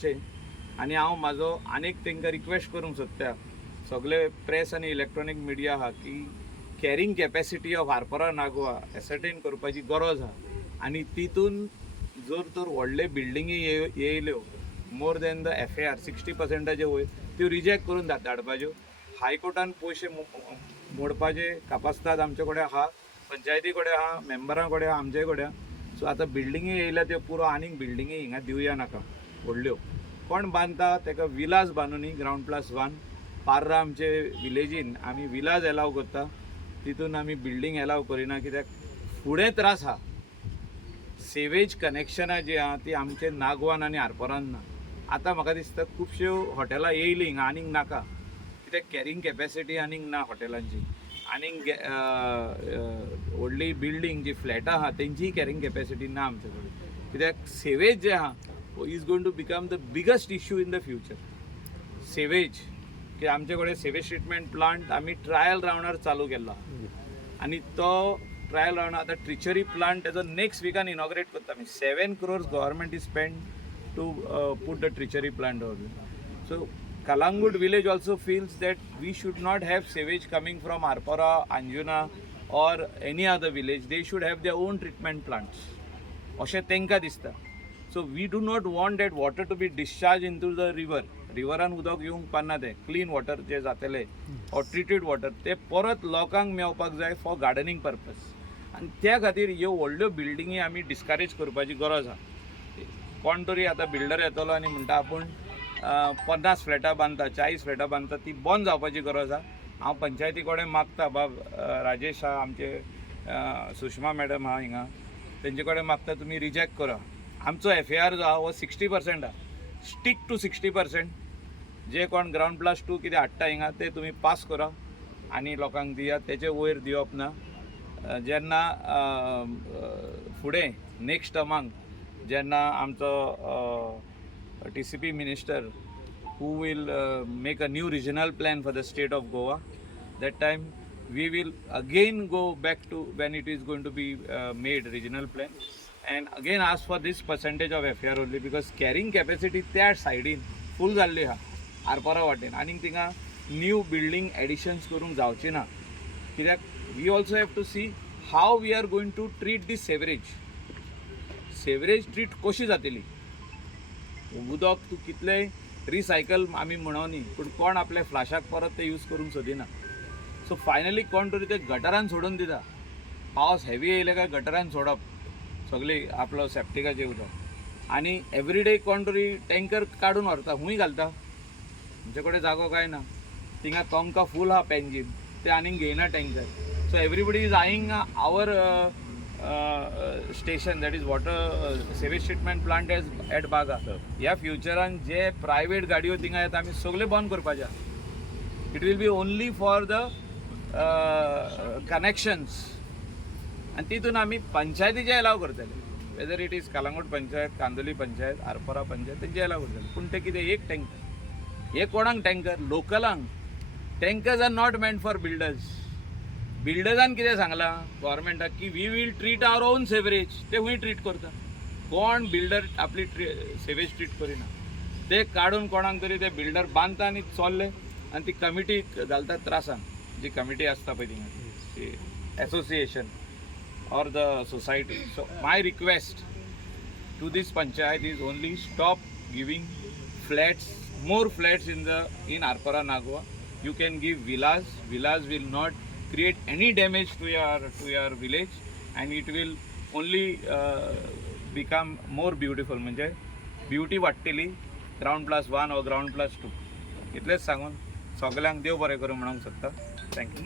जावचें आनी हांव म्हाजो आनीक तांकां रिक्वेस्ट करूंक सोदता सगळे प्रेस आनी इलेक्ट्रॉनीक मिडिया आहा की carrying capacity of Arpora Nagwa ascertain करपाची गरज आहा आनी तितून जर तर व्हडले बिल्डिंगी येयल्यो मोर दॅन द FAR 60% वयर त्यो रिजेक्ट करून धाडपाच्यो हायकोर्टान पयशे मोडपाचे कापासतात आमचे कडेन आहा पंचायती कडेन आहा मेंबरां कडेन आहा आमचे कडेन सो आतां बिल्डिंगी येयल्या त्यो पुरो आनीक बिल्डिंगी हिंगा दिवया नाका व्हडल्यो कोण बांदता ताका विलाज बांदुनी ग्राउंड+1 पार्रा आमचे विलेजीन आमी विलाज एलाव करता तितून आमी बिल्डींग एलाव करिना कित्याक फुडें त्रास आहा सेवेज कनेक्शनां जी आहा ती आमचे नागवान आनी आरपोरान ना आतां म्हाका दिसता खुबश्यो हॉटेलां येयलीं हिंगा आनीक नाका कित्याक कॅरींग कॅपॅसिटी आनीक ना हॉटेलांची आनीक व्हडली बिल्डींग जी फ्लॅटां आहा तेंचीय कॅरींग कॅपॅसिटी ना आमचे कडेन कित्याक सेवेज जे आहा is going to become the biggest issue in the future sewage की आमचे कडेन सेवेज ट्रिटमेंट प्लांट आमी ट्रायल रावंडार चालू केल्लो आनी तो ट्रायल रावंड आतां ट्रिचरी प्लांट तेजो नेक्स्ट विकान इनॉग्रेट करता आमी 7 crores government is spend to put the treachery plant over there. So Kalangut village also feels that we should not have sewage coming from Arpora, Anjuna or any other village. They should have their own treatment plants. अशें तेंकां दिसता. So we do not want that water to be discharged into the river. रिवरान उदक येवंक पाना तें clean water जे जातले और ट्रिटेड वॉटर ते परत लोकांक मेवपाक जाय फॉर गार्डनिंग पर्पज आनी त्या खातीर ह्यो व्हडल्यो बिल्डिंगी आमी डिस्करेज करपाची गरज आहा कोण तरी आतां बिल्डर येतलो आनी म्हणटा आपूण 50 फ्लॅटां बांदता 40 फ्लॅटां बांदता ती बंद जावपाची गरज आहा हांव पंचायती कडेन मागता बाब राजेश आहा आमचे सुषमा मॅडम आहा हिंगा तेंचे कडेन मागता तुमी रिजेक्ट करा आमचो FAR जो आहा हो 60% आहा स्टिक टू 60% जे कोण ग्राउंड+2 कितें हाडटा हिंगा ते तुमी पास करा आनी लोकांक दिया तेचे वयर दिवप ना जेन्ना फुडें नेक्स्ट टर्माक जेन्ना आमचो TCP minister who will make a new regional plan for the state of Goa that time we will again go back to when it is going to be made regional plan and again ask for this percentage of FAR only because carrying capacity त्या सायडीन फुल जाल्ली हा आरपोरा वाटेन आनी थिंगा new building editions करूंक जावची ना कित्याक we also have to see how we are going to treat the sewerage treat कशी जातली उदक तूं कितलेंय रिसायकल आमी म्हणोनी पूण कोण आपल्या फ्लाशाक परत ते यूज करूंक सोदिना सो फायनली कोण तरी ते गटरान सोडून दिता पावस हेवी येयले काय गटरान सोडप सगळी आपलो सेप्टिकाचें उदक आनी एवरीडे कोण तरी टँकर काडून व्हरता खूंय घालता आमचे कडेन जागो काय ना थिंगा तोमकां फूल आहा पेंजीन ते आनीक घेयना tanker so everybody is eyeing our station that is water sewage treatment plant at Baga ह्या फ्युचरान जे प्रायवेट गाडयो थिंगा येता आमी सगळे बंद करपाचे it will be only for the connections आनी तितून आमी पंचायतीचे अलाव करतले whether it is Calangute panchayat Candolim panchayat Arpora panchayat तेंचे अलाव करतले पूण ते कितें एक टँकर हे कोणाक टँकर लोकलांक tankers are not meant for बिल्डर्सान कितें सांगलां गव्हर्मेंटाक की we will treat our own sewerage ते खूंय ट्रीट करता कोण बिल्डर आपली सेवेज ट्रीट करिना ते काडून कोणाक तरी ते बिल्डर बांदता आनी चल्ले आनी ती कमिटी घालता त्रासान जी कमिटी आसता पळय थिंगा association or the society. So my request to this panchayat is only stop giving flats, more flats in Arpora Nagwa. You can give villas. Villas will not create any damage to your village, and it will only become more beautiful. म्हणजे beauty वाडटली ground+1 or ground+2. इतलेच सांगून सगळ्यांक देव बरें करूं म्हणूंक सोदता. Thank you.